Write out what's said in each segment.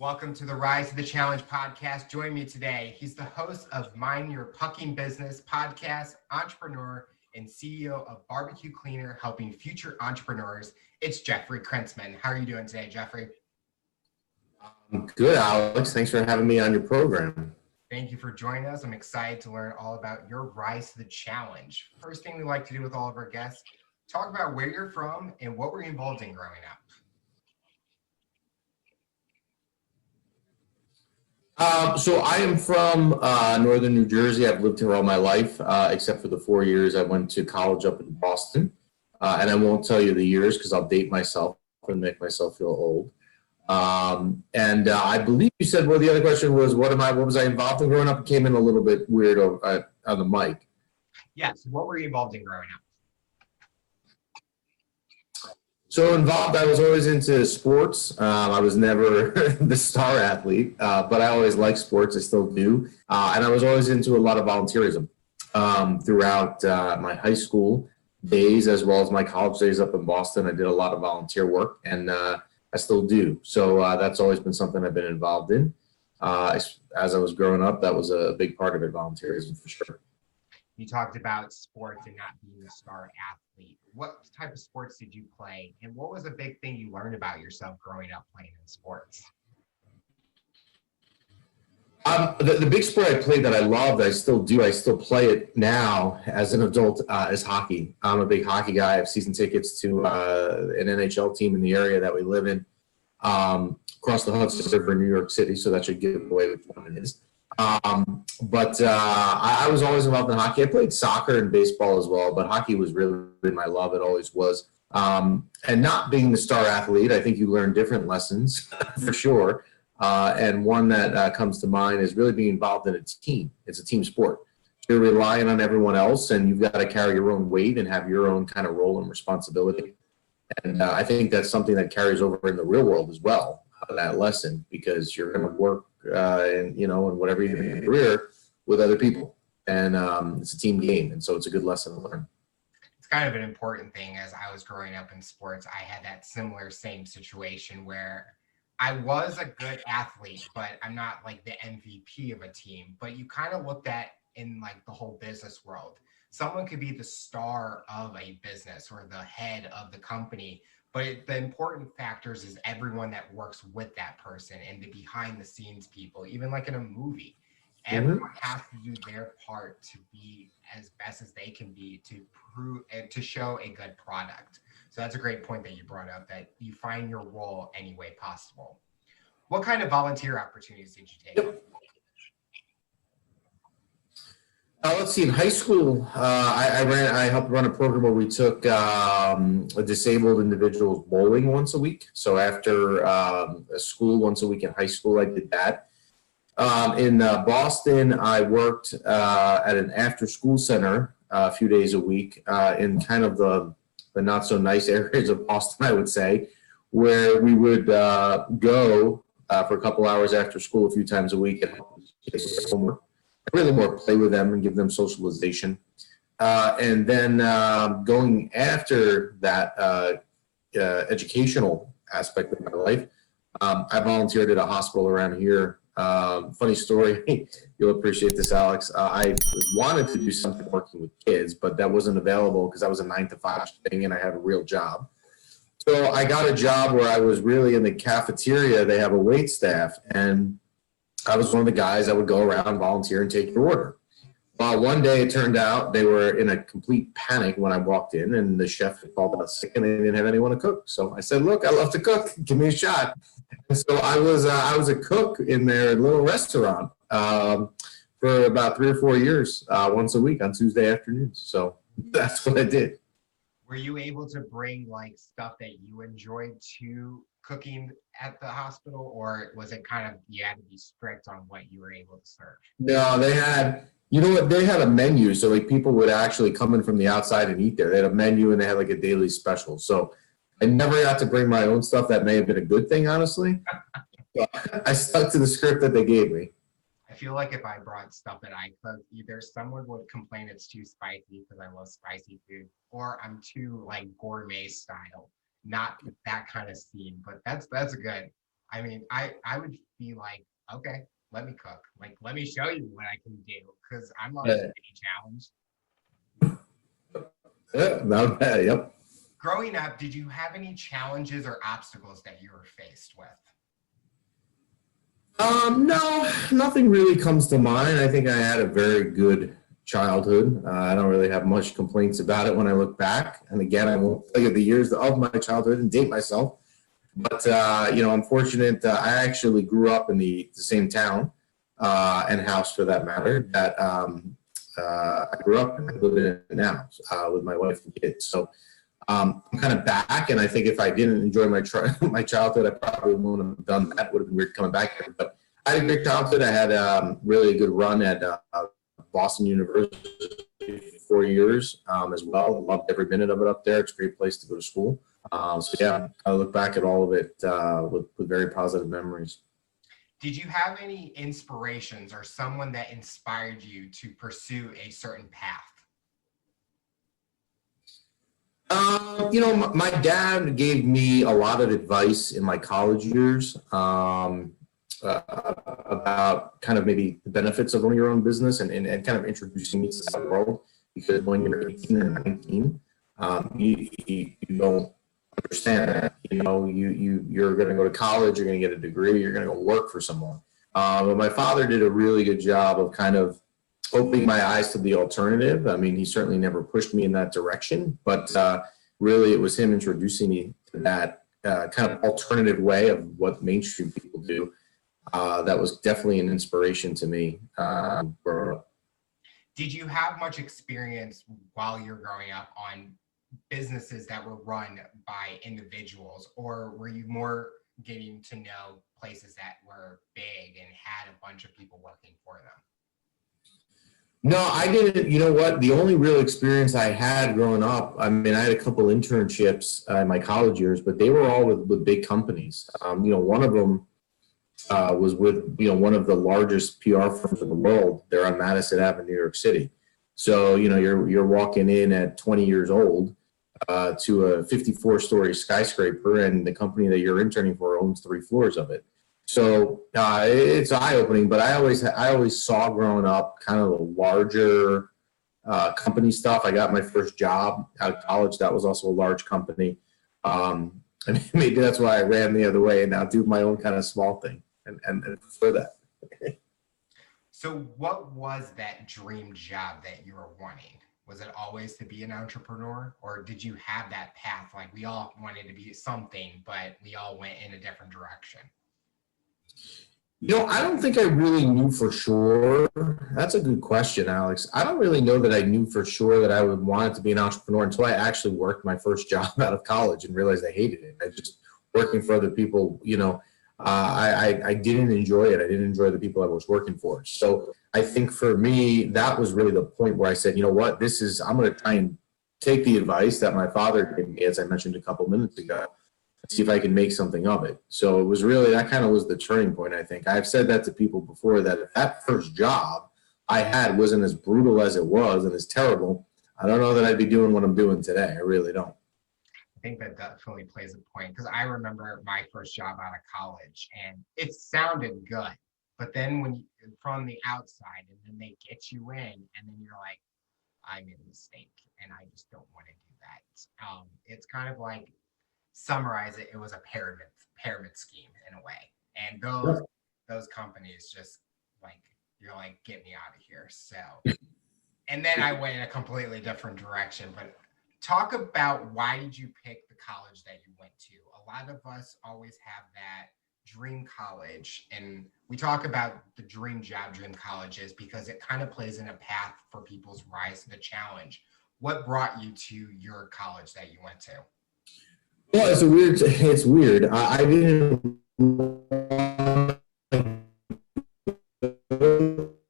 Welcome to the Rise to the Challenge podcast. Join me today. He's the host of Mind Your Pucking Business podcast, entrepreneur, and CEO of BBQ Cleaner, helping future entrepreneurs. It's Jeffrey Krentzman. How are you doing today, Jeffrey? Good, Alex. Thanks for having me on your program. Thank you for joining us. I'm excited to learn all about your rise to the challenge. First thing we like to do with all of our guests, talk about where you're from and what were you involved in growing up. So I am from Northern New Jersey. I've lived here all my life, except for the 4 years I went to college up in Boston. And I won't tell you the years because I'll date myself and make myself feel old. I believe you said, well, the other question was, what was I involved in growing up? It came in a little bit weird on the mic. Yes. What were you involved in growing up? So involved, I was always into sports. I was never the star athlete, but I always liked sports. I still do. And I was always into a lot of volunteerism throughout my high school days, as well as my college days up in Boston. I did a lot of volunteer work, and I still do. So that's always been something I've been involved in. As I was growing up, that was a big part of it, volunteerism for sure. You talked about sports and not being a star athlete. What type of sports did you play? And what was a big thing you learned about yourself growing up playing in sports? The big sport I played that I loved, I still do, I still play it now as an adult, is hockey. I'm a big hockey guy. I have season tickets to an NHL team in the area that we live in, across the Hudson River in New York City, so that should give away which one it is. I was always involved in hockey. I played soccer and baseball as well, but hockey was really my love. It always was. And not being the star athlete, I think you learn different lessons for sure. And one that comes to mind is really being involved in a team. It's a team sport. You're relying on everyone else, and you've got to carry your own weight and have your own kind of role and responsibility. And I think that's something that carries over in the real world as well, that lesson, because you're going to work and whatever you do in your career with other people, and it's a team game, and so it's a good lesson to learn. It's kind of an important thing. As I was growing up in sports, I had that same situation where I was a good athlete, but I'm not like the MVP of a team. But you kind of looked at in like the whole business world, someone could be the star of a business or the head of the company, but the important factors is everyone that works with that person and the behind the scenes people. Even like in a movie, everyone has to do their part to be as best as they can be to prove and to show a good product. So that's a great point that you brought up, that you find your role any way possible. What kind of volunteer opportunities did you take? Let's see. In high school, I helped run a program where we took disabled individuals bowling once a week. So after school, once a week in high school, I did that. In Boston, I worked at an after-school center a few days a week in kind of the not so nice areas of Boston, I would say, where we would go for a couple hours after school a few times a week and help kids homework. Really more play with them and give them socialization. And then going after that educational aspect of my life, I volunteered at a hospital around here. Funny story, you'll appreciate this, Alex. I wanted to do something working with kids, but that wasn't available because I was a 9-to-5 thing and I had a real job. So I got a job where I was really in the cafeteria. They have a wait staff, and I was one of the guys that would go around, volunteer, and take your order. Well, one day it turned out they were in a complete panic when I walked in, and the chef had called out sick, and they didn't have anyone to cook. So I said, "Look, I love to cook. Give me a shot." And so I was a cook in their little restaurant for about 3 or 4 years, once a week on Tuesday afternoons. So that's what I did. Were you able to bring like stuff that you enjoyed to cooking at the hospital, or was it kind of you had to be strict on what you were able to serve? No, they had, they had a menu. So like people would actually come in from the outside and eat there. They had a menu and they had like a daily special. So I never got to bring my own stuff. That may have been a good thing, honestly. But I stuck to the script that they gave me. I feel like if I brought stuff that I cooked, either someone would complain it's too spicy because I love spicy food, or I'm too like gourmet style. Not that kind of scene, but that's good. I mean, I would be like, okay, let me cook. Like, let me show you what I can do because I'm not Yeah, any challenged. yeah, not bad. Yep. Growing up, did you have any challenges or obstacles that you were faced with? No, nothing really comes to mind. I think I had a very good childhood. I don't really have much complaints about it when I look back. And again, I won't tell you the years of my childhood and date myself. But I'm fortunate. I actually grew up in the same town and house, for that matter, that I grew up in. I live in it now with my wife and kids. So I'm kind of back, and I think if I didn't enjoy my my childhood, I probably wouldn't have done that. Would have been weird coming back here. But I had a great childhood. I had really a good run at Boston University for 4 years as well. Loved every minute of it up there. It's a great place to go to school. So yeah, I look back at all of it with very positive memories. Did you have any inspirations or someone that inspired you to pursue a certain path? My dad gave me a lot of advice in my college years uh, about kind of maybe the benefits of running your own business and kind of introducing me to the world. Because when you're 18 and 19, you don't understand that. You're going to go to college, you're going to get a degree, you're going to go work for someone. But my father did a really good job of kind of opening my eyes to the alternative. I mean, he certainly never pushed me in that direction, but really it was him introducing me to that kind of alternative way of what mainstream people do. That was definitely an inspiration to me. Did you have much experience while you're growing up on businesses that were run by individuals, or were you more getting to know places that were big and had a bunch of people working for them? No, I didn't. You know what? The only real experience I had growing up, I mean, I had a couple internships in my college years, but they were all with big companies. One of them was with one of the largest PR firms in the world. They're on Madison Avenue, New York City. So you're walking in at 20 years old to a 54-story skyscraper, and the company that you're interning for owns 3 floors of it. So it's eye-opening. But I always saw growing up kind of the larger company stuff. I got my first job out of college. That was also a large company. And maybe that's why I ran the other way and now do my own kind of small thing and prefer that. So, what was that dream job that you were wanting? Was it always to be an entrepreneur, or did you have that path? Like, we all wanted to be something, but we all went in a different direction. I don't think I really knew for sure. That's a good question, Alex. I don't really know that I knew for sure that I would want to be an entrepreneur until I actually worked my first job out of college and realized I hated it. I just working for other people, I didn't enjoy it. I didn't enjoy the people I was working for. So I think for me, that was really the point where I said, you know what, I'm going to try and take the advice that my father gave me, as I mentioned a couple minutes ago, see if I can make something of it. So it was really, that kind of was the turning point, I think. I've said that to people before, that if that first job I had wasn't as brutal as it was and as terrible, I don't know that I'd be doing what I'm doing today. I really don't. I think that definitely plays a point because I remember my first job out of college and it sounded good. But then when you, from the outside, and then they get you in, and then you're like, I made a mistake and I just don't want to do that. It's kind of like, summarize it, it was a pyramid scheme in a way. And those companies just like, you're like, get me out of here. So and then I went in a completely different direction. But talk about, why did you pick the college that you went to? A lot of us always have that dream college, and we talk about the dream job, dream colleges, because it kind of plays in a path for people's rise to the challenge. What brought you to your college that you went to? Well, it's weird. I didn't go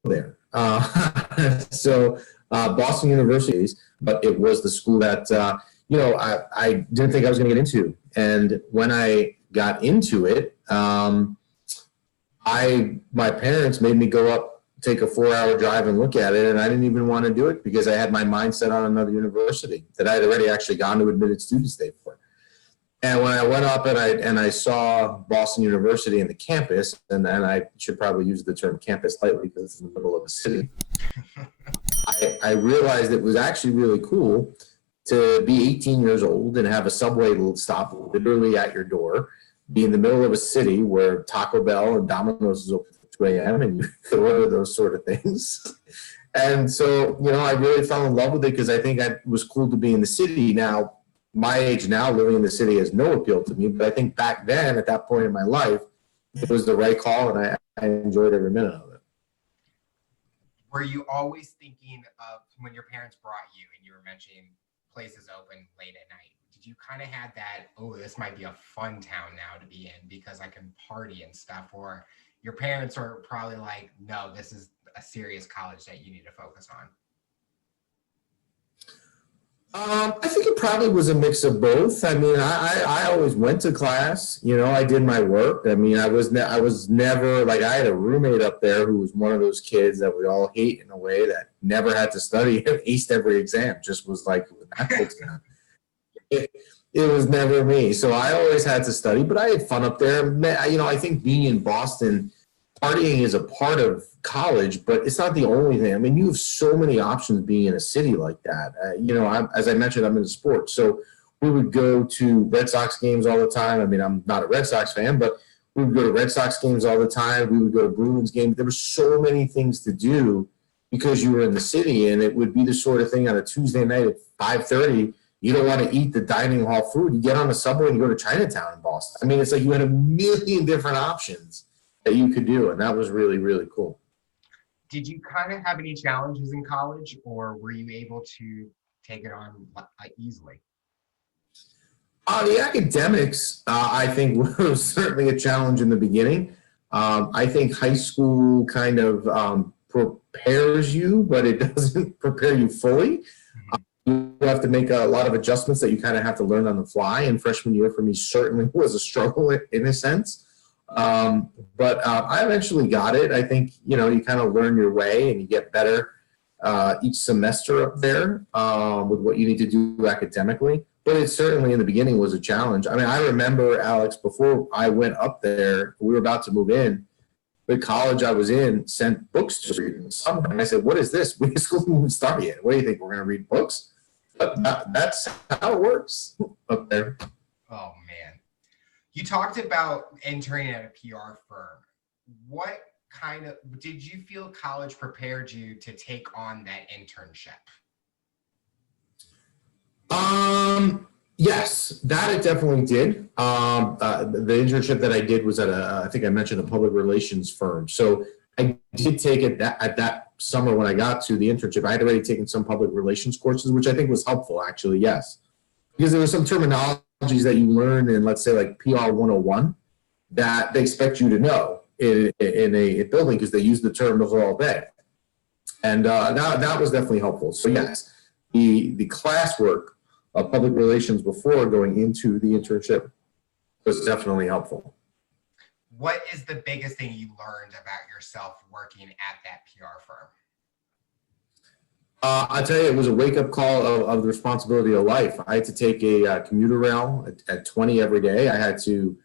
there. Boston University, but it was the school that, I didn't think I was going to get into. And when I got into it, my parents made me go up, take a 4-hour drive and look at it. And I didn't even want to do it because I had my mind set on another university that I had already actually gone to admitted student stay for. And when I went up and I saw Boston University and the campus, and I should probably use the term campus lightly because it's in the middle of a city, I realized it was actually really cool to be 18 years old and have a subway stop literally at your door, be in the middle of a city where Taco Bell and Domino's is open at 2 a.m. and you could order those sort of things. And so, I really fell in love with it because I think it was cool to be in the city. Now, my age now, living in the city has no appeal to me, but I think back then, at that point in my life, it was the right call, and I enjoyed every minute of it. Were you always thinking of when your parents brought you and you were mentioning places open late at night? Did you kind of have that, oh, this might be a fun town now to be in because I can party and stuff? Or your parents are probably like, no, this is a serious college that you need to focus on? I think it probably was a mix of both. I mean, I always went to class. I did my work. I mean, I was never like, I had a roommate up there who was one of those kids that we all hate in a way, that never had to study, aced every exam, just was like, it was never me. So I always had to study, but I had fun up there. I think being in Boston, partying is a part of college, but it's not the only thing. I mean, you have so many options being in a city like that. As I mentioned, I'm in sports, so we would go to Red Sox games all the time. I mean, I'm not a Red Sox fan, but we would go to Red Sox games all the time. We would go to Bruins games. There were so many things to do because you were in the city, and it would be the sort of thing on a Tuesday night at 5:30. You don't want to eat the dining hall food. You get on the subway and you go to Chinatown in Boston. I mean, it's like you had a million different options that you could do, and that was really, really cool. Did you kind of have any challenges in college, or were you able to take it on easily? The academics, I think, was certainly a challenge in the beginning. I think high school kind of prepares you, but it doesn't prepare you fully. You have to make a lot of adjustments that you kind of have to learn on the fly, and freshman year for me certainly was a struggle in a sense. But I eventually got it. I think, you kind of learn your way and you get better each semester up there with what you need to do academically. But it certainly in the beginning was a challenge. I mean, I remember, Alex, before I went up there, we were about to move in. The college I was in sent books to read in the summer. And I said, what is this? School didn't even start yet. What do you think? We're going to read books? But that's how it works up there. Oh, man. You talked about interning at a PR firm. What did you feel college prepared you to take on that internship? Yes, that it definitely did. The internship that I did was at I think I mentioned, a public relations firm. So I did take it at that summer when I got to the internship. I had already taken some public relations courses, which I think was helpful, actually, yes. Because there was some terminologies that you learn in, let's say, like PR 101 that they expect you to know in a building because they use the terms all day. And that was definitely helpful. So yes, the classwork of public relations before going into the internship was definitely helpful. What is the biggest thing you learned about yourself working at that PR firm? I'll tell you, it was a wake-up call of the responsibility of life. I had to take a commuter rail at 20 every day. I had to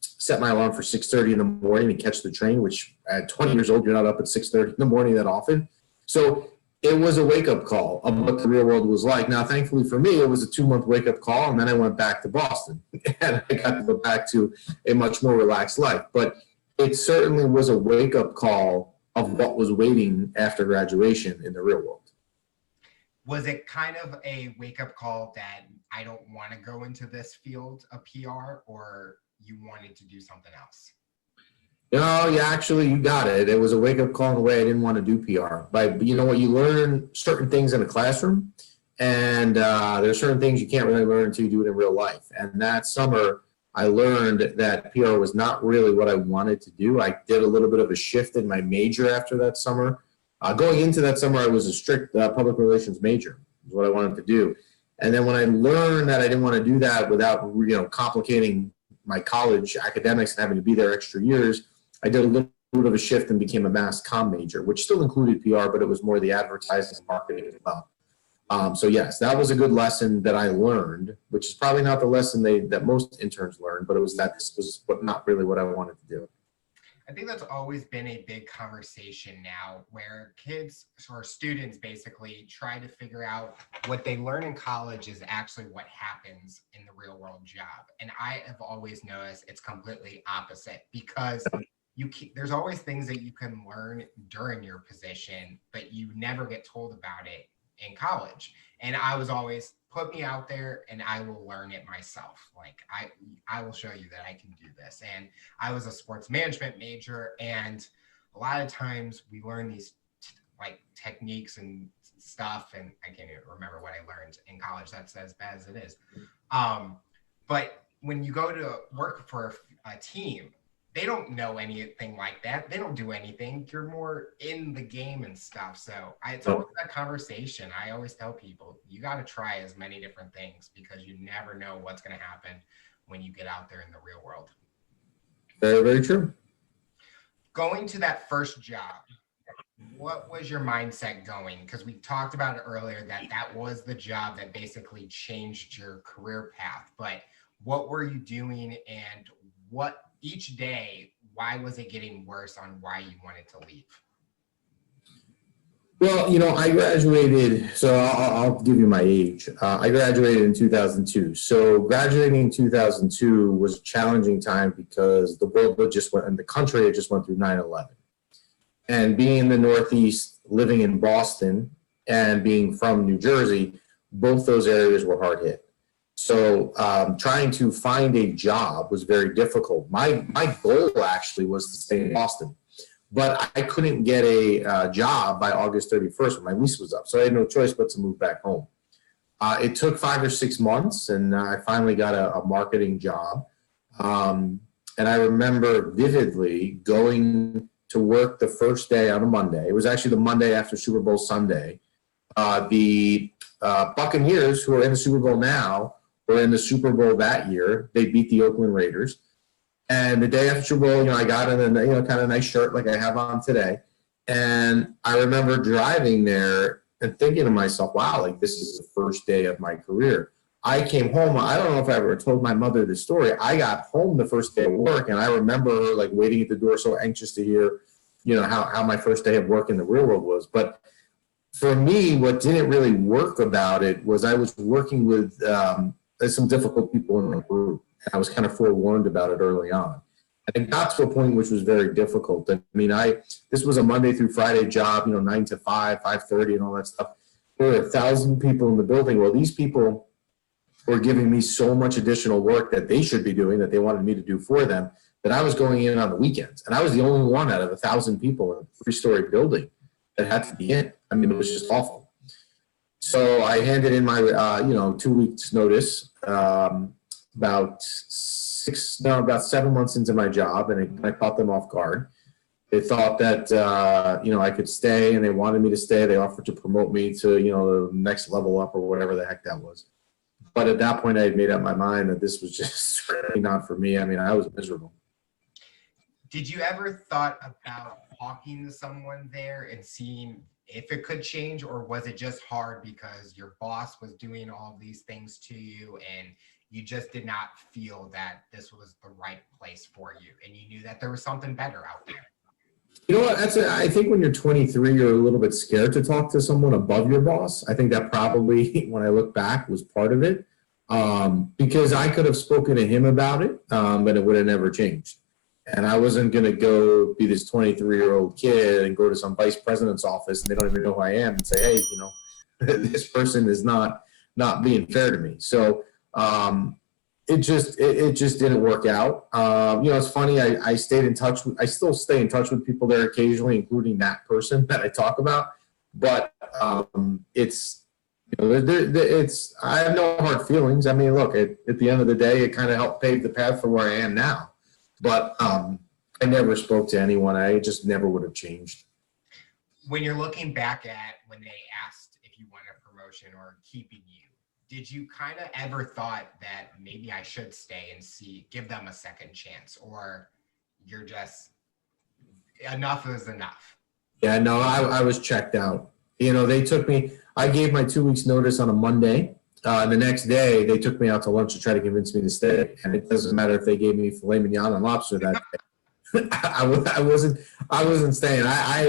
set my alarm for 6:30 in the morning to catch the train, which at 20 years old, you're not up at 6:30 in the morning that often. So it was a wake-up call of what the real world was like. Now, thankfully for me, it was a 2-month wake-up call, and then I went back to Boston, and I got to go back to a much more relaxed life. But it certainly was a wake-up call of what was waiting after graduation in the real world. Was it kind of a wake-up call that I don't want to go into this field of PR, or you wanted to do something else? No, you got it. It was a wake-up call in a way I didn't want to do PR. But you know what? You learn certain things in a classroom, and there's certain things you can't really learn until you do it in real life. And that summer, I learned that PR was not really what I wanted to do. I did a little bit of a shift in my major after that summer. Going into that summer, I was a strict public relations major, is what I wanted to do. And then when I learned that I didn't want to do that without, complicating my college academics and having to be there extra years, I did a little bit of a shift and became a mass comm major, which still included PR, but it was more the advertising and marketing as well. So yes, that was a good lesson that I learned, which is probably not the lesson that most interns learn, but it was that this was not really what I wanted to do. I think that's always been a big conversation now where kids or students basically try to figure out what they learn in college is actually what happens in the real world job. And I have always noticed it's completely opposite because there's always things that you can learn during your position, but you never get told about it in college. And I was always put me out there and I will learn it myself. Like I will show you that I can do this. And I was a sports management major, and a lot of times we learn these like techniques and stuff, and I can't even remember what I learned in college. That's as bad as it is. But when you go to work for a team, they don't know anything like that. They don't do anything. You're more in the game and stuff. So it's always that conversation. I always tell people, you got to try as many different things because you never know what's going to happen when you get out there in the real world. Very, very true. Going to that first job, what was your mindset going? Because we talked about it earlier that was the job that basically changed your career path. But what were you doing, and what each day, why was it getting worse on why you wanted to leave? Well, I graduated, so I'll give you my age. I graduated in 2002. So graduating in 2002 was a challenging time because the world and the country had just went through 9/11. And being in the Northeast, living in Boston, and being from New Jersey, both those areas were hard hit. So trying to find a job was very difficult. My goal actually was to stay in Boston, but I couldn't get a job by August 31st when my lease was up. So I had no choice but to move back home. It took 5 or 6 months, and I finally got a marketing job. And I remember vividly going to work the first day on a Monday. It was actually the Monday after Super Bowl Sunday. The Buccaneers, who are in the Super Bowl now, were in the Super Bowl that year. They beat the Oakland Raiders. And the day after Super Bowl, I got in a kind of nice shirt like I have on today. And I remember driving there and thinking to myself, wow, like this is the first day of my career. I came home. I don't know if I ever told my mother this story. I got home the first day of work, and I remember her like waiting at the door, so anxious to hear, how my first day of work in the real world was. But for me, what didn't really work about it was I was working with some difficult people in the group. I was kind of forewarned about it early on. And it got to a point which was very difficult. This was a Monday through Friday job, 9 to 5, 5:30 and all that stuff. There were 1,000 people in the building. Well, these people were giving me so much additional work that they should be doing, that they wanted me to do for them, that I was going in on the weekends. And I was the only one out of 1,000 people in a 3-story building that had to be in. I mean, it was just awful. So I handed in my, 2 weeks notice, about 7 months into my job, and I caught them off guard. They thought that, I could stay, and they wanted me to stay. They offered to promote me to, the next level up or whatever the heck that was. But at that point, I had made up my mind that this was just really not for me. I mean, I was miserable. Did you ever thought about talking to someone there and seeing if it could change, or was it just hard because your boss was doing all these things to you and you just did not feel that this was the right place for you and you knew that there was something better out there? You know what? I think when you're 23, you're a little bit scared to talk to someone above your boss. I think that probably, when I look back, was part of it. Because I could have spoken to him about it, but it would have never changed. And I wasn't going to go be this 23-year-old kid and go to some vice president's office and they don't even know who I am and say, hey, this person is not being fair to me. So it just didn't work out. It's funny. I stayed in touch. I still stay in touch with people there occasionally, including that person that I talk about. But it's I have no hard feelings. I mean, look, at the end of the day, it kind of helped pave the path for where I am now. But I never spoke to anyone. I just never would have changed. When you're looking back at when they asked if you want a promotion or keeping you, did you kind of ever thought that maybe I should stay and give them a second chance, or you're just enough is enough? Yeah, no, I was checked out. They took me, I gave my 2 weeks notice on a Monday. The next day, they took me out to lunch to try to convince me to stay. And it doesn't matter if they gave me filet mignon and lobster that day. I wasn't staying.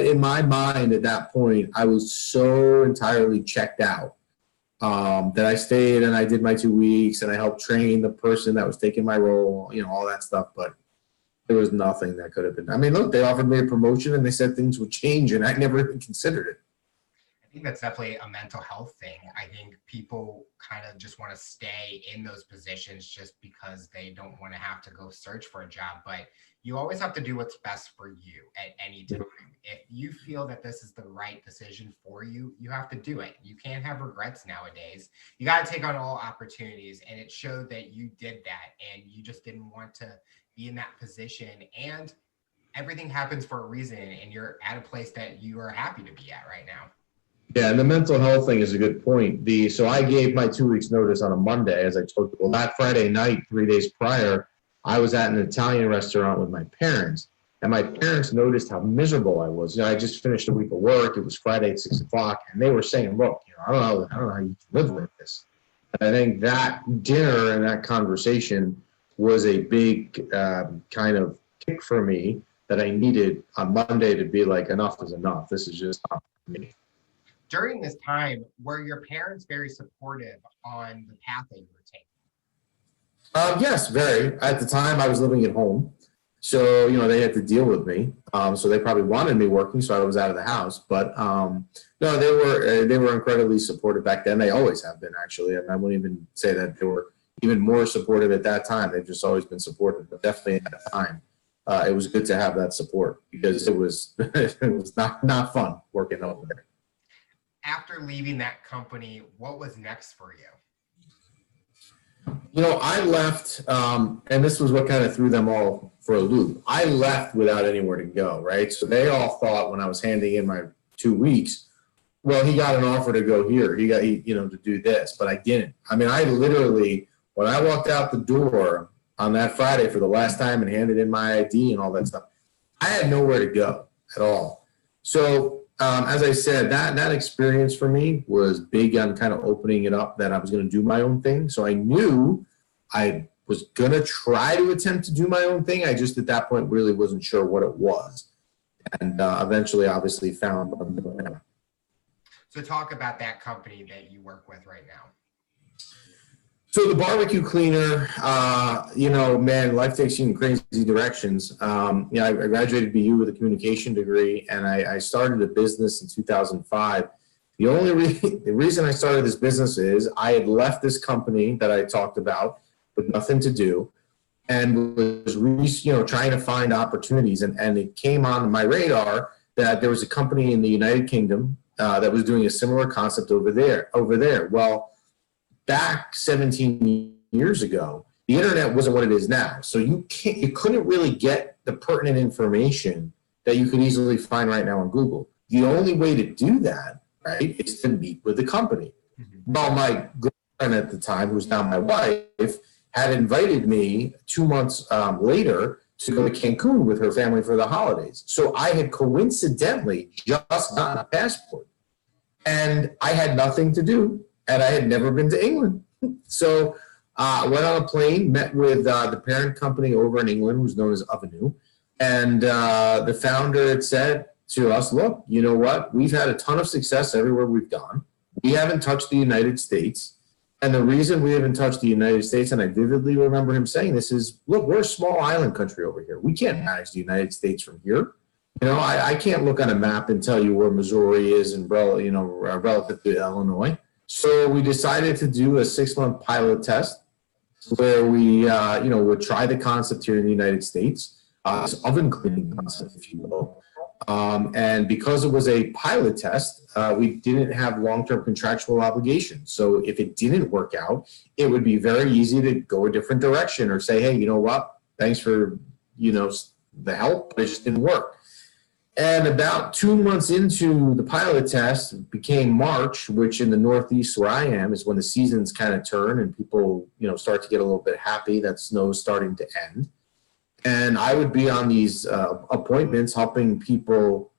In my mind at that point, I was so entirely checked out that I stayed and I did my 2 weeks and I helped train the person that was taking my role, all that stuff. But there was nothing that could have been. I mean, look, they offered me a promotion and they said things would change and I never even considered it. I think that's definitely a mental health thing. I think people kind of just want to stay in those positions just because they don't want to have to go search for a job. But you always have to do what's best for you at any time. If you feel that this is the right decision for you, you have to do it. You can't have regrets nowadays. You got to take on all opportunities. And it showed that you did that and you just didn't want to be in that position. And everything happens for a reason. And you're at a place that you are happy to be at right now. Yeah, and the mental health thing is a good point. So I gave my 2 weeks notice on a Monday, as I told you. Well, that Friday night, 3 days prior, I was at an Italian restaurant with my parents, and my parents noticed how miserable I was. I just finished a week of work. It was Friday at 6 o'clock, and they were saying, "Look, I don't know how you live like this." And I think that dinner and that conversation was a big kind of kick for me that I needed on Monday to be like, enough is enough. This is just not for me. During this time, were your parents very supportive on the path that you were taking? Yes, very. At the time, I was living at home, so they had to deal with me. So they probably wanted me working, so I was out of the house. But no, they were incredibly supportive back then. They always have been, actually. And I wouldn't even say that they were even more supportive at that time. They've just always been supportive. But definitely at that time, it was good to have that support because it was not fun working over there. After leaving that company, what was next for you? I left, and this was what kind of threw them all for a loop. I left without anywhere to go, right? So they all thought when I was handing in my 2 weeks, well, he got an offer to go here. He got, to do this, but I didn't. I mean, I literally, when I walked out the door on that Friday for the last time and handed in my ID and all that stuff, I had nowhere to go at all. So, as I said, that experience for me was big on kind of opening it up that I was going to do my own thing. So I knew I was going to try to attempt to do my own thing. I just at that point really wasn't sure what it was. And eventually, obviously, found what I'm doing now. So talk about that company that you work with right now. So the BBQ Cleaner, man, life takes you in crazy directions. I graduated BU with a communication degree, and I started a business in 2005. The reason I started this business is I had left this company that I talked about with nothing to do, and was trying to find opportunities, and it came on my radar that there was a company in the United Kingdom that was doing a similar concept over there. Well, back 17 years ago, the internet wasn't what it is now. So you couldn't really get the pertinent information that you could easily find right now on Google. The only way to do that, right, is to meet with the company. Mm-hmm. Well, my girlfriend at the time, who's now my wife, had invited me 2 months later to go to Cancun with her family for the holidays. So I had coincidentally just gotten a passport, and I had nothing to do. And I had never been to England. So I went on a plane, met with the parent company over in England, who's known as Avenue. And the founder had said to us, look, you know what? We've had a ton of success everywhere we've gone. We haven't touched the United States. And the reason we haven't touched the United States, and I vividly remember him saying this, is, look, we're a small island country over here. We can't manage the United States from here. I can't look on a map and tell you where Missouri is and relative to Illinois. So we decided to do a 6-month pilot test where we, would try the concept here in the United States, this oven cleaning concept, if you will. And because it was a pilot test, we didn't have long-term contractual obligations. So if it didn't work out, it would be very easy to go a different direction or say, hey, you know what? Thanks for, the help, but it just didn't work. And about 2 months into the pilot test, became March, which in the Northeast where I am is when the seasons kind of turn and people, start to get a little bit happy that snow's starting to end. And I would be on these appointments helping people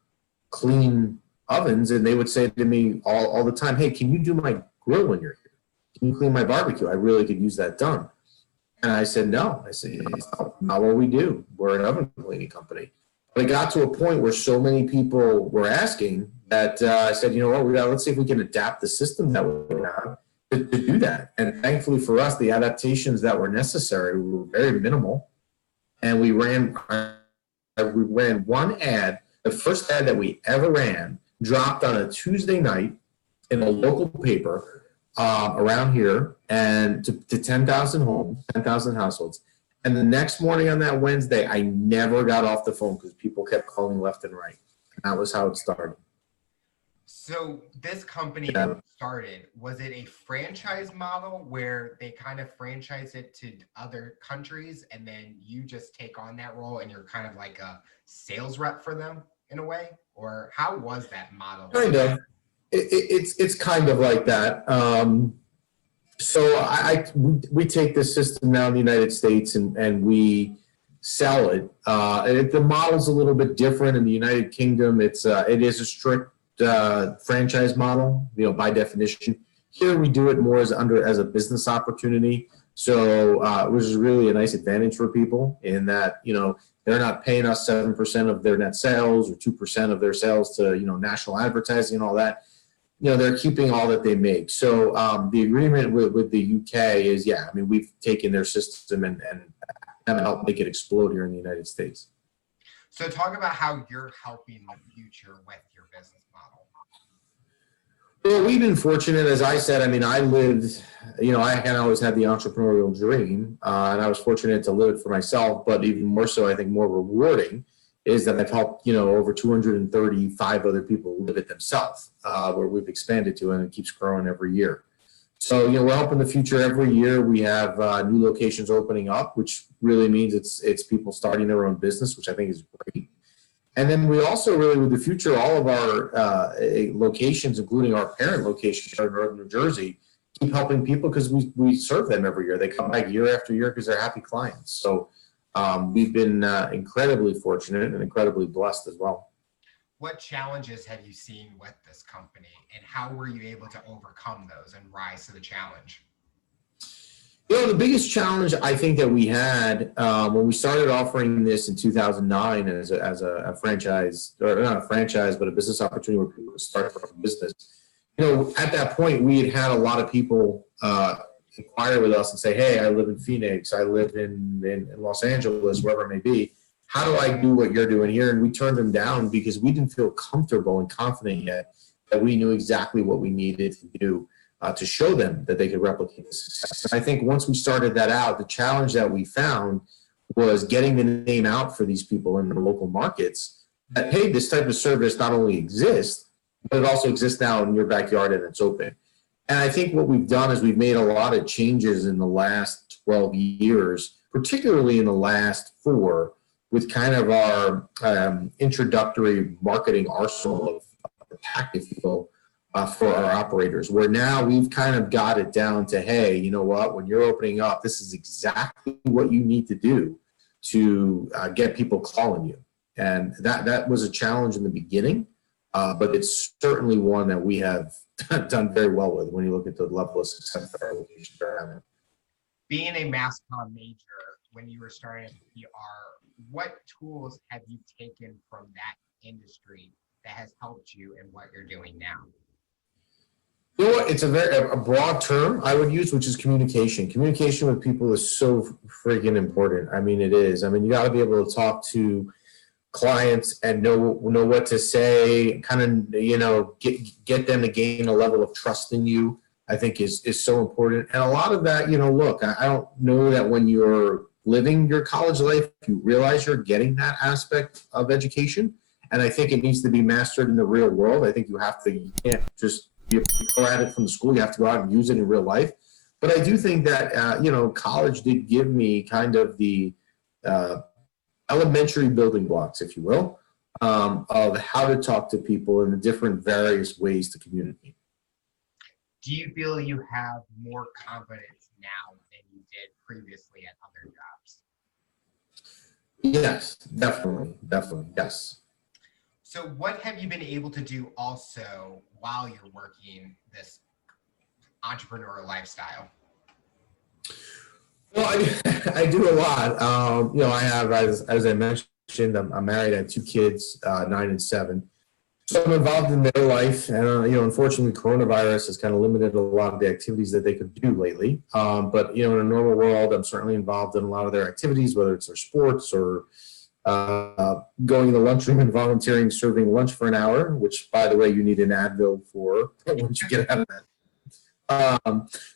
clean ovens, and they would say to me all the time, hey, can you do my grill when you're here? Can you clean my barbecue? I really could use that done. And I said, no. I said, it's not what we do. We're an oven cleaning company. But it got to a point where so many people were asking that I said, you know what, let's see if we can adapt the system that we have to do that. And thankfully for us, the adaptations that were necessary were very minimal. And we ran one ad. The first ad that we ever ran dropped on a Tuesday night in a local paper around here, and to 10,000 homes, 10,000 households. And the next morning on that Wednesday, I never got off the phone because people kept calling left and right. And that was how it started. So this company that started, was it a franchise model where they kind of franchise it to other countries and then you just take on that role and you're kind of like a sales rep for them in a way? Or how was that model? Kind of. It's kind of like that. So we take this system now in the United States and we sell it. The model's a little bit different in the United Kingdom. It is a strict franchise model, by definition. Here we do it more as a business opportunity. So which is really a nice advantage for people in that, they're not paying us 7% of their net sales or 2% of their sales to, national advertising and all that. They're keeping all that they make. So the agreement with the UK is, we've taken their system and have helped make it explode here in the United States. So talk about how you're helping the future with your business model. Well, we've been fortunate, as I said. I lived, I always had the entrepreneurial dream, and I was fortunate to live it for myself. But even more so, I think more rewarding is that I've helped, over 235 other people live it themselves, where we've expanded to, and it keeps growing every year. So, we're helping the future every year. We have new locations opening up, which really means it's people starting their own business, which I think is great. And then we also really, with the future, all of our locations, including our parent location here in Northern New Jersey, keep helping people because we serve them every year. They come back year after year because they're happy clients. So we've been incredibly fortunate and incredibly blessed as well. What challenges have you seen with this company, and how were you able to overcome those and rise to the challenge? The biggest challenge I think that we had when we started offering this in 2009 as a franchise, or not a franchise, but a business opportunity where people could start a business. At that point, we had a lot of people inquire with us and say, hey, I live in Phoenix, I live in Los Angeles, wherever it may be. How do I do what you're doing here? And we turned them down because we didn't feel comfortable and confident yet that we knew exactly what we needed to do to show them that they could replicate the success. And I think once we started that out, the challenge that we found was getting the name out for these people in the local markets that, hey, this type of service not only exists, but it also exists now in your backyard and it's open. And I think what we've done is we've made a lot of changes in the last 12 years, particularly in the last 4, with kind of our introductory marketing arsenal of attack, if you will, for our operators, where now we've kind of got it down to, hey, you know what, when you're opening up, this is exactly what you need to do to get people calling you. And that was a challenge in the beginning, but it's certainly one that we have done very well with when you look at the level of success that our locations are having. Being a mass comm major, when you were starting PR, what tools have you taken from that industry that has helped you in what you're doing now? It's a broad term I would use, which is communication. Communication with people is so freaking important. It is. You got to be able to talk to clients and know what to say, kind of, get them to gain a level of trust in you, I think is so important. And a lot of that, look, I don't know that when you're living your college life, you realize you're getting that aspect of education. And I think it needs to be mastered in the real world. I think you can't just go at it from the school. You have to go out and use it in real life. But I do think that, college did give me kind of the elementary building blocks, if you will, of how to talk to people in the different various ways to communicate. Do you feel you have more confidence now than you did previously at other jobs? Yes, definitely, yes. So what have you been able to do also while you're working this entrepreneurial lifestyle? Well, I do a lot. I have, as I mentioned, I'm married. I have two kids, 9 and 7. So I'm involved in their life, and unfortunately, coronavirus has kind of limited a lot of the activities that they could do lately. But in a normal world, I'm certainly involved in a lot of their activities, whether it's their sports or going in the lunchroom and volunteering, serving lunch for an hour. Which, by the way, you need an Advil for once you get out of that.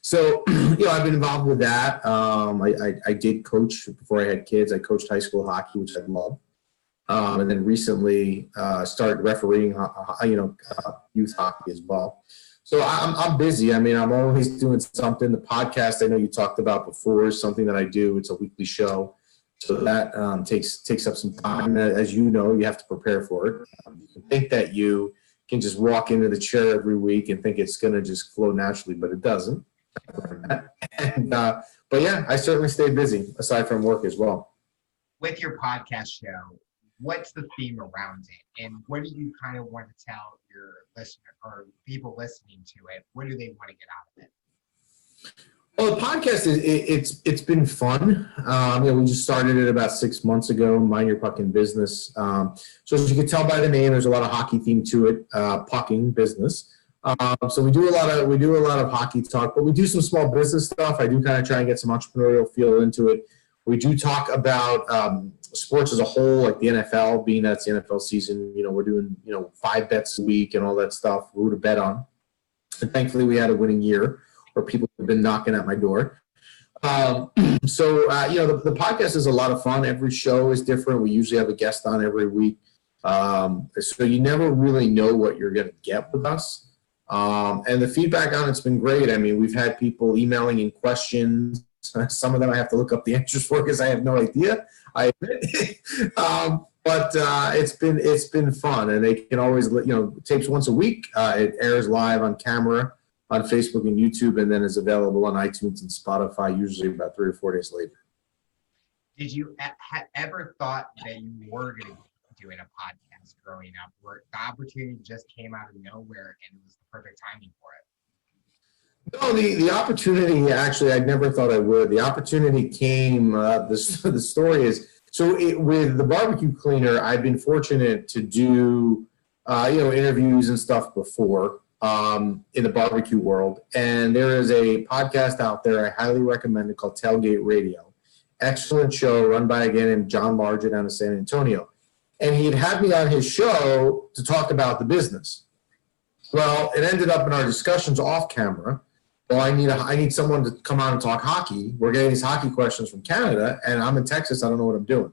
So, I've been involved with that. I did coach before I had kids. I coached high school hockey, which I love. And then recently started refereeing, youth hockey as well. So I'm busy. I mean, I'm always doing something. The podcast I know you talked about before is something that I do. It's a weekly show. So that takes up some time. As you know, you have to prepare for it. You can think that you can just walk into the chair every week and think it's going to just flow naturally, but it doesn't. But yeah, I certainly stay busy aside from work as well. With your podcast show, what's the theme around it? And what do you kind of want to tell your listener or people listening to it? What do they want to get out of it? Well, the podcast it's been fun. We just started it about 6 months ago. Mind Your Pucking Business. So as you can tell by the name, there's a lot of hockey theme to it. Pucking business. So we do a lot of hockey talk, but we do some small business stuff. I do kind of try and get some entrepreneurial feel into it. We do talk about sports as a whole, like the NFL, being that it's the NFL season. We're doing 5 bets a week and all that stuff. Who to bet on? And thankfully, we had a winning year, where people have been knocking at my door. The podcast is a lot of fun. Every show is different. We usually have a guest on every week. So you never really know what you're going to get with us. And the feedback on it's been great. I mean, we've had people emailing in questions. Some of them I have to look up the answers for because I have no idea. I admit. But it's been fun, and they can always tapes once a week. It airs live on camera on Facebook and YouTube, and then is available on iTunes and Spotify usually about 3 or 4 days later. Did you ever thought that you were going to be doing a podcast growing up, where the opportunity just came out of nowhere and it was the perfect timing for it? No, the opportunity, actually, I never thought I would. The opportunity came, the story is, with the BBQ Cleaner, I've been fortunate to do, interviews and stuff before in the barbecue world. And there is a podcast out there I highly recommend it called Tailgate Radio. Excellent show run by a guy named John Largent out of San Antonio. And he had me on his show to talk about the business. Well, it ended up in our discussions off camera. Well, I need someone to come on and talk hockey. We're getting these hockey questions from Canada, and I'm in Texas. I don't know what I'm doing.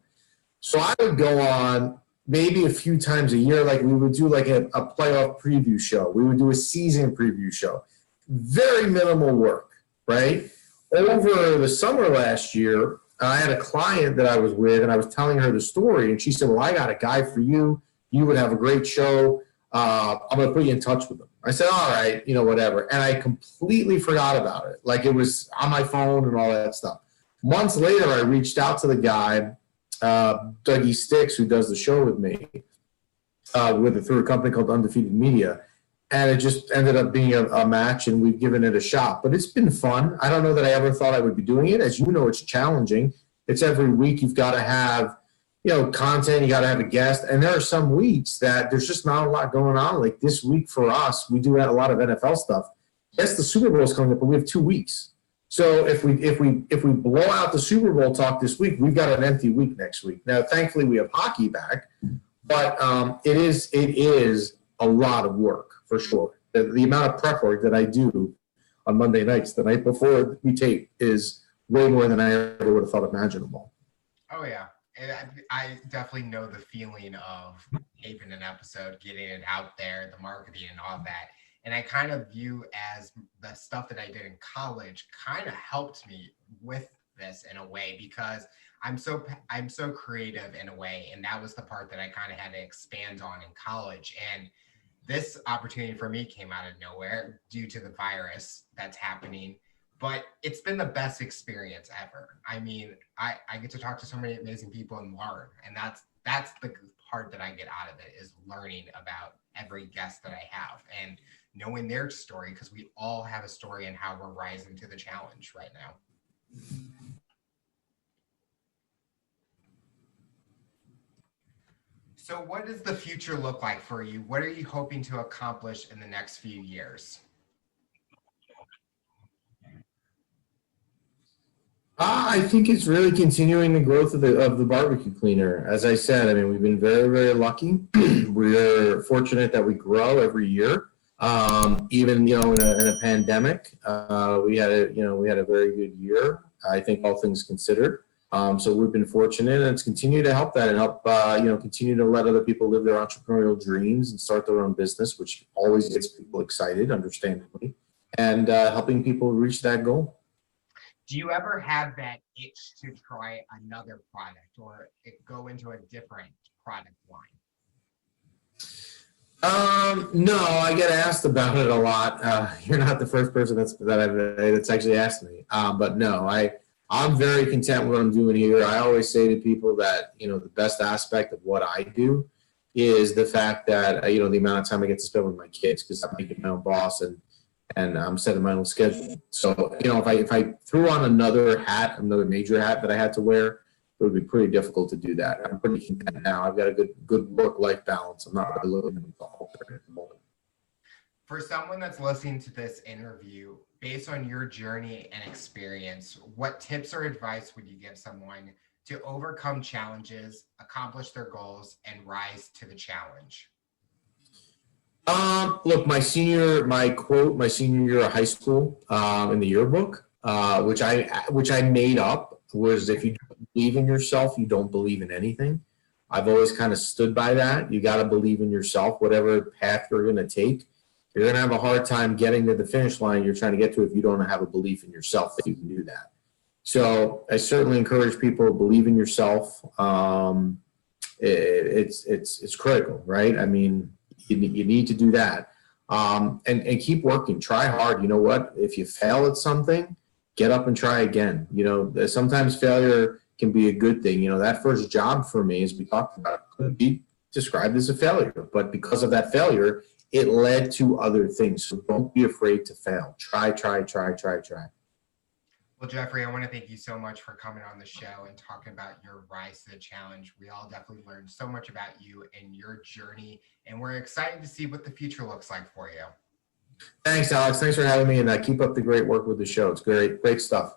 So I would go on maybe a few times a year, like we would do like a playoff preview show. We would do a season preview show. Very minimal work, right? Over the summer last year, I had a client that I was with, and I was telling her the story, and she said, well, I got a guy for you. You would have a great show. I'm going to put you in touch with him. I said, all right, whatever. And I completely forgot about it. Like it was on my phone and all that stuff. Months later, I reached out to the guy, Dougie Sticks, who does the show with me, through a company called Undefeated Media. And it just ended up being a match, and we've given it a shot. But it's been fun. I don't know that I ever thought I would be doing it. As you know, it's challenging. It's every week you've got to have content, you got to have a guest. And there are some weeks that there's just not a lot going on. Like this week for us, we do a lot of NFL stuff. Yes, the Super Bowl is coming up, but we have 2 weeks. So if we blow out the Super Bowl talk this week, we've got an empty week next week. Now, thankfully, we have hockey back, but it is a lot of work for sure. The amount of prep work that I do on Monday nights, the night before we tape, is way more than I ever would have thought imaginable. Oh yeah. I definitely know the feeling of taping an episode, getting it out there, the marketing and all that. And I kind of view as the stuff that I did in college kind of helped me with this in a way, because I'm so creative in a way. And that was the part that I kind of had to expand on in college. And this opportunity for me came out of nowhere due to the virus that's happening. But it's been the best experience ever. I mean, I get to talk to so many amazing people and learn. And that's the part that I get out of it is learning about every guest that I have and knowing their story, because we all have a story and how we're rising to the challenge right now. So what does the future look like for you? What are you hoping to accomplish in the next few years? I think it's really continuing the growth of the barbecue cleaner. As I said, I mean, we've been very, very lucky. We're fortunate that we grow every year. Even in a pandemic, we had a very good year. I think all things considered. So we've been fortunate, and it's continued to help that and help continue to let other people live their entrepreneurial dreams and start their own business, which always gets people excited, understandably, and helping people reach that goal. Do you ever have that itch to try another product or go into a different product line? No, I get asked about it a lot. You're not the first person that's actually asked me. But no, I'm very content with what I'm doing here. I always say to people that, the best aspect of what I do is the fact that, the amount of time I get to spend with my kids, because I'm making my own boss and I'm setting my own schedule. So, if I threw on another major hat that I had to wear, it would be pretty difficult to do that. I'm pretty content now. I've got a good work-life balance. I'm not really looking at the whole thing at the moment. For someone that's listening to this interview, based on your journey and experience, what tips or advice would you give someone to overcome challenges, accomplish their goals, and rise to the challenge? Look, my senior year of high school, in the yearbook, which I made up, was if you don't believe in yourself, you don't believe in anything. I've always kind of stood by that. You got to believe in yourself, whatever path you're going to take. You're going to have a hard time getting to the finish line you're trying to get to if you don't have a belief in yourself that you can do that. So I certainly encourage people to believe in yourself. It's critical, right? I mean, you need to do that, and keep working. Try hard. You know what? If you fail at something, get up and try again. Sometimes failure can be a good thing. That first job for me, as we talked about, could be described as a failure, but because of that failure, it led to other things. So don't be afraid to fail. Try. Well, Jeffrey, I want to thank you so much for coming on the show and talking about your rise to the challenge. We all definitely learned so much about you and your journey, and we're excited to see what the future looks like for you. Thanks, Alex. Thanks for having me, and keep up the great work with the show. It's great stuff.